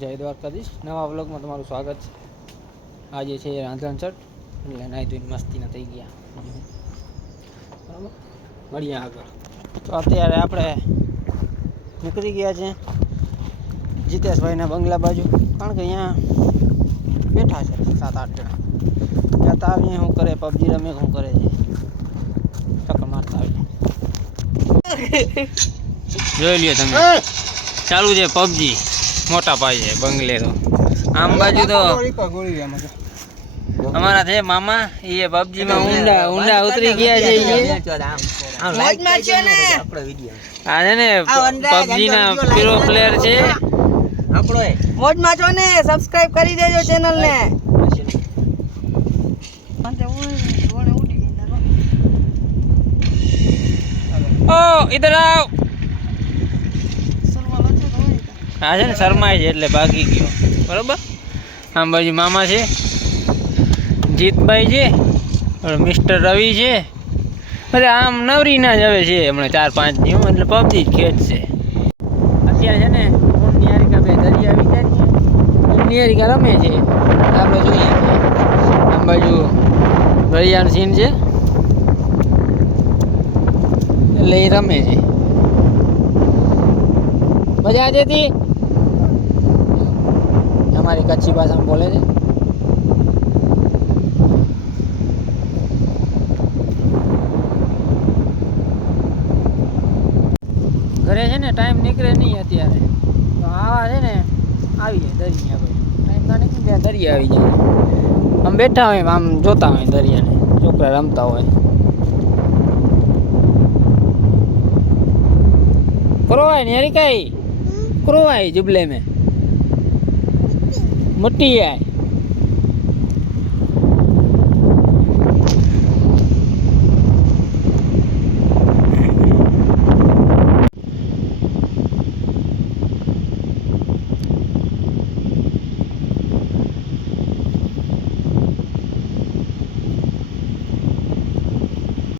જય દ્વારકાધીશ નવા વ્લોગમાં તમારું સ્વાગત છે। આજે છે રાંધણછટ એટલે નાઈ ધોઈને મસ્તીના થઈ ગયા બરાબર। મળીએ આગળ। તો અત્યારે આપણે નીકળી ગયા છે જીતેશભાઈના બંગલા બાજુ, કારણ કે અહીંયા બેઠા છે 7-8 જણા। જતા આવીએ શું કરે, પબજી રમે શું કરે છે, ટક્કર મારતા આવીએ। જોઈ લ્યો તમે, ચાલુ છે પબજી મોટા પાયે બંગલે। તો આમ બાજુ તો અમારા છે મામા, એ પબજી માં ઊંડા ઉતરી ગયા છે। આ છે ને પબજી ના પ્રો પ્લેયર છે આપણો। મોજમાં છો ને, સબસ્ક્રાઇબ કરી દેજો ચેનલ ને। ઓ ઇધર આવ। હા છે ને શરમાય છે એટલે ભાગી ગયો બરોબર। આમ બાજુ મામા છે, જીતભાઈ છે, મિસ્ટર રવિ છે, એટલે આમ નવરી ના જ હવે છે હમણાં 4-5 ની, એટલે પબજી જ ખેંચશે અત્યારે છે ને। નિહારિકા બે દરિયા વિચારીએ, નિહારિકા રમે છે, આપણે જોઈએ આમ બાજુ દરિયાનો સીન છે એટલે એ રમે છે। મજા આ જતી हमारी कच्ची भाषा में बोले थे। घरे है ने टाइम निकले नहीं अत्यारे, तो आवा है ने आवीए दरिया भाई, टाइम ना निकले ત્યાં દરિયા આવી જાય। આમ બેઠા હોય આમ જોતા હોય દરિયાને, છોકરા રમતા હોય। ક્રોવાય ને હરી કઈ ક્રોવાય जुबले में मुट्ठी है।